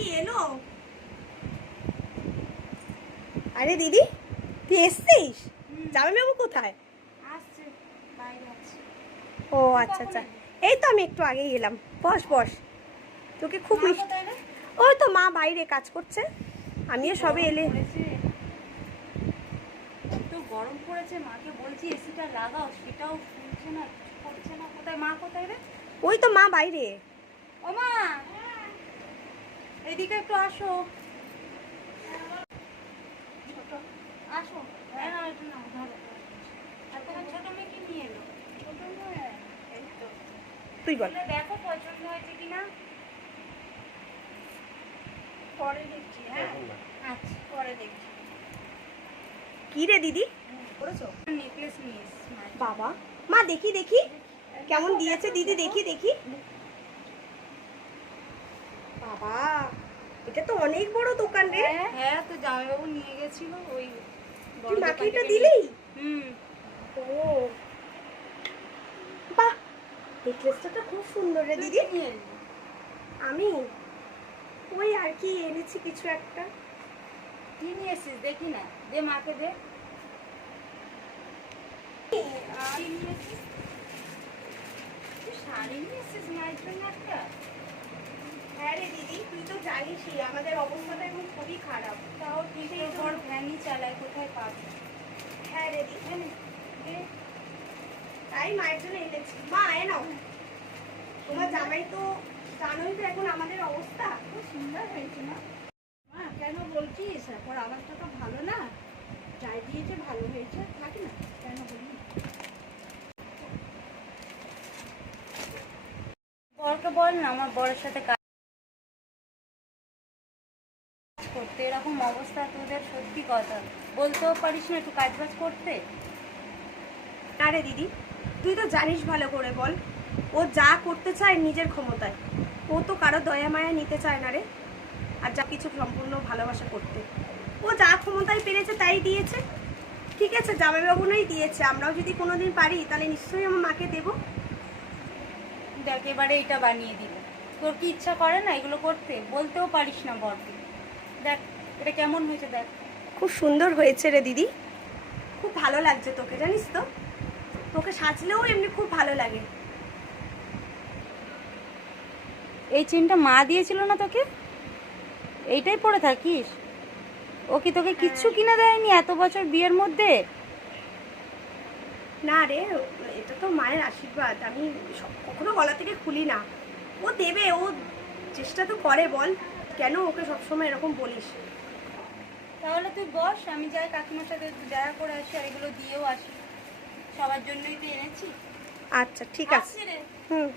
কি এলো? আরে দিদি, তুই এসছিস? জামাইবাবু কোথায়? আসছে, বাইরে আছে। ও আচ্ছা আচ্ছা, এই তো আমি একটু আগেই এলাম। বস বস, তোকে খুব মিষ্টি। ওই তো মা বাইরে কাজ করছে, আমিও সবে এলে। এত গরম পড়েছে, মাকে বলছি এসিটা লাগাও, সেটাও শুনছে না, কিছু করছে না। কোথায় মা? কোথায় রে? ওই তো মা বাইরে। ও মা, এদিকে একটু আসো। ছোট, আসো। হ্যাঁ না, একটু নাও, ধরো। আর তোমার ছোট মেয়ে কি নিয়ে এলো? ছোট মেয়ে এই তো। তুই বল। দেখো পছন্দ হয়েছে কিনা। পরে দেখছি। হ্যাঁ আচ্ছা, পরে দেখছি। কি রে দিদি? করেছো? নেকলেস নিয়ে এসেছি। বাবা, মা দেখি দেখি কেমন দিয়েছে দিদি, দেখি দেখি। বাবা, এটা তো অনেক বড় দোকান রে। হ্যাঁ, তো জামাইবাবু নিয়ে গেছিল ওই তুই মাকে এটা দিলি? ও বাহ, নেকলেসটা তো খুব সুন্দর রে দিদি। আমি ওই আর কি এনেছি কিছু একটা। কি নিয়ে এসেছিস দেখি না, দে মাকে দে। শাড়ি নিয়ে এসেছিস মায়ের জন্য একটা? হ্যাঁ রে দিদি, তুই তো জানিসই আমাদের অবস্থাটা এখন খুবই খারাপ। তাও ঠিক বড় ভ্যানই চালায়, কোথায় পাবি? হ্যাঁ রে দিদি, তাই মায়ের জন্য এনেছি। মা এ নাও, তোমার জামাই তো জানোই তো এখন আমাদের অবস্থা। খুব সুন্দর হয়েছে না মা? কেন বলছিস? এখন আমারটা তো ভালো না, যাই দিয়েছে ভালো হয়েছে নাকি না? কেন বলি? বরকে বল না, আমার বরের সাথে কাজ করতে। এরকম অবস্থা তোদের, সত্যি কথা বলতেও পারিস না একটু কাজ বাজ করতে? না রে দিদি, তুই তো জানিস ভালো করে, বল। ও যা করতে চায় নিজের ক্ষমতায়, ও তো কারো দয়া মায়া নিতে চায় না রে। আর যা কিছু সম্পূর্ণ ভালোবাসা করতে, ও যা ক্ষমতায় পেরেছে তাই দিয়েছে। ঠিক আছে, জামাইবাবুরাই দিয়েছে, আমরাও যদি কোনোদিন পারি তাহলে নিশ্চয়ই আমার মাকে দেবো। দেখ এবারে এটা বানিয়ে দিল, তোর কি ইচ্ছা করে না এগুলো করতে? বলতেও পারিস না বরকে। দেখ এটা কেমন হয়েছে, দেখ। খুব সুন্দর হয়েছে রে দিদি, খুব ভালো লাগছে তোকে, জানিস তো, তোকে সাজলেও এমনি খুব ভালো লাগে। এই চেনটা মা দিয়েছিল না তোকে? এইটাই পরে থাকিস? ও কি তোকে কিচ্ছু কিনে দেয়নি এত বছর বিয়ের মধ্যে? না রে, এটা তো মায়ের আশীর্বাদ, আমি কখনো গলা থেকে খুলি না। ও দেবে, ও চেষ্টা তো করে, বল। কেন ওকে সবসময় এরকম বলিস? তাহলে তুই বস, আমি যাই কাকিমার সাথে দেখা করে আসি, আর এগুলো দিয়েও আসি। সবার জন্যই তো এনেছি। আচ্ছা ঠিক আছে। রে। হুম।